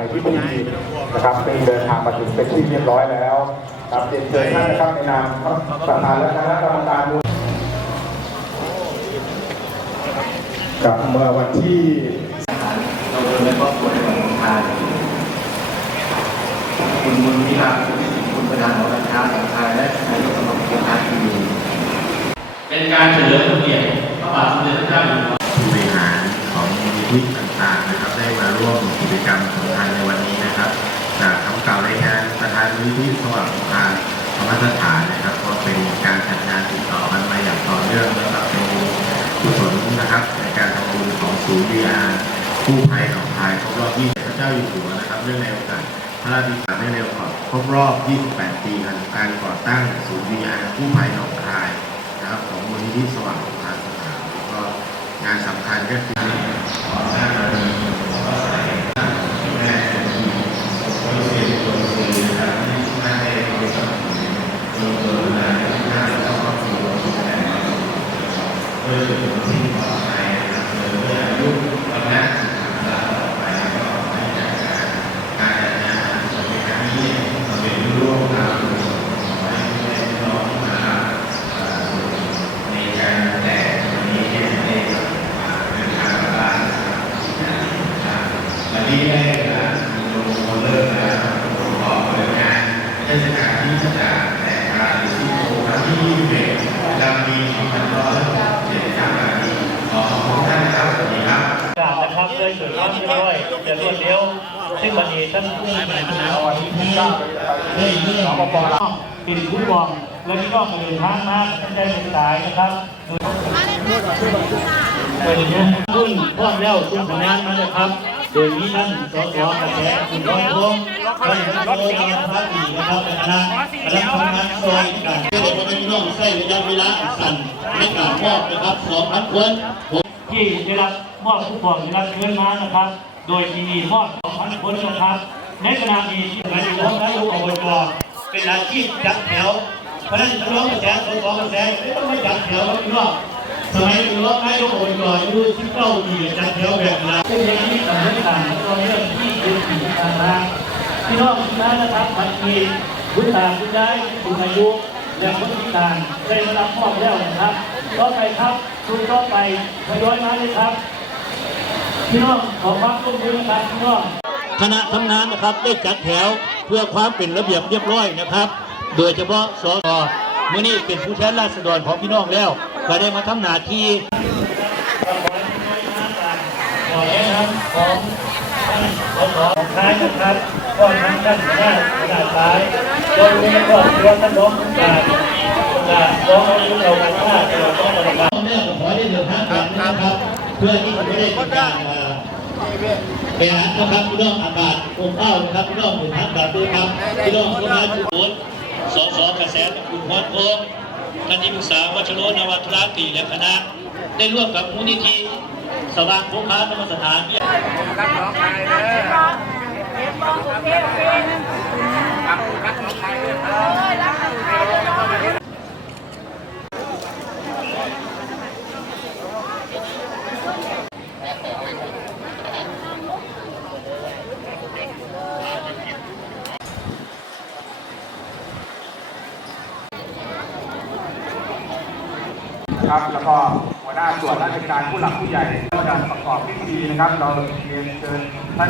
ในที่ประชุมนะครับซึ่งเดินทางมาถึงเป็นที่เรียบร้อยแล้วครับเรียนเชิญท่านนะครับในนามประธานและคณะกรรมการมูลกับเมื่อวันที่เราเดินในครอบครัวในวันสำคัญคุณบุญพิทักษ์คุณประธานหอการค้าสังคายและนายกสมาคมการทีวีเป็นการเฉลิมเกียรติพระบาทสมเด็จพระเจ้าอยู่หัวผู้บริหารของมูลนิธิต่างๆ ร่วมกิจกรรมสำคัญในวันนี้นะครับ จากคำกล่าวรายงานประธานมูลนิธิสว่างสงครามธรรมสถานนะครับ ก็เป็นการจัดงานติดต่อกันมาอย่างต่อเนื่องนะครับเป็นกุศลนะครับ ในการทำบุญของศูนย์ VR กู้ภัยหนองคายครบรอบ20พระเจ้าอยู่หัวนะครับเนื่องในโอกาสพระราชพิธีในในโอกาสครบรอบ 28 ปีของการก่อตั้งศูนย์ VR กู้ภัยหนองคายนะครับของมูลนิธิสว่างสงครามสถานก็งานสำคัญก็คือขอสร้าง ราบนะครับด้วยสุดยอดด้วยจะรวดเร็วซึ่งวันนี้ท่านผู้บริหารวันนี้ที่ได้เรื่องขอปปลาวปิดฟุตบอลและที่ก็มาเดินทางมาท่านได้เป็นสายนะครับโดยเฉพาะรุ่นพร้อมแล้วซึ่งทำงานมานะครับโดยมีท่านสสกระแสคุณร้อยพงท่านรัฐมนตรีภาคสี่นะครับคณะคณะทำงานโดยการเด็กคนนี้ต้องใช้ระยะเวลาสั้นในการมอบนะครับ2,000คน ที่ได้รับมอบผู้ปกครองได้รับเชิญมานะครับ โดยที่มีมอบ2,000คนนะครับ ในขณะนี้ที่มายถึงของนายกอบจเป็นอาชีพจัดแถวเพราะฉะนั้นร้องกระแสสองกระแสไม่ต้องมาจัดแถวแล้วพี่น้องสมัยเป็นร้องนายกอบจอายุที่เก้าปีจัดแถวแบบนี้นเป็นอย่างนี้สำคัญต่างเราเรื่องที่เป็นสิ่งต่างๆพี่น้องทุกท่านนะครับบางทีคุณตาคุณยายคุณอายุและคนพิการได้รับมอบแล้วนะครับ ต่อไปครับคุณต่อไปทยอยมาเลยครับพี่น้องขอความร่วมมือนะครับพี่น้องคณะทำงานนะครับได้จัดแถวเพื่อความเป็นระเบียบเรียบร้อยนะครับ โดยเฉพาะสสเมื่อนี้เป็นผู้แทนราษฎรของพี่น้องแล้วก็ได้มาทำหน้าที่ขอให้ครับของท่านสสของท้ายนะครับก็ทั้งท่านหน้าหน้าซ้ายโดยมีครอบครัวท่านน้องผู้กา ร้องอายุเรากันมาเราต้องระวังแม่ก็ขอได้เดินทางกลับนะครับ เพื่อที่จะไม่ได้เป็นการเอ่อไปหานะครับพี่น้องอากาศอบอ้านะครับพี่น้องเดินทางกลับด้วยครับพี่น้องทุกท่านทุกคนสสกระแสตะกุลพรพงศ์ท่านที่ปรึกษาวัชโรนวัตราตีและคณะ ได้ร่วมกับมูลนิธิสว่างโคคาธรรมสถาน ครับ แล้วก็หัวหน้าส่วนราชการผู้หลักผู้ใหญ่ก็จะประกอบพิธีนะครับ เราเรียนเชิญท่าน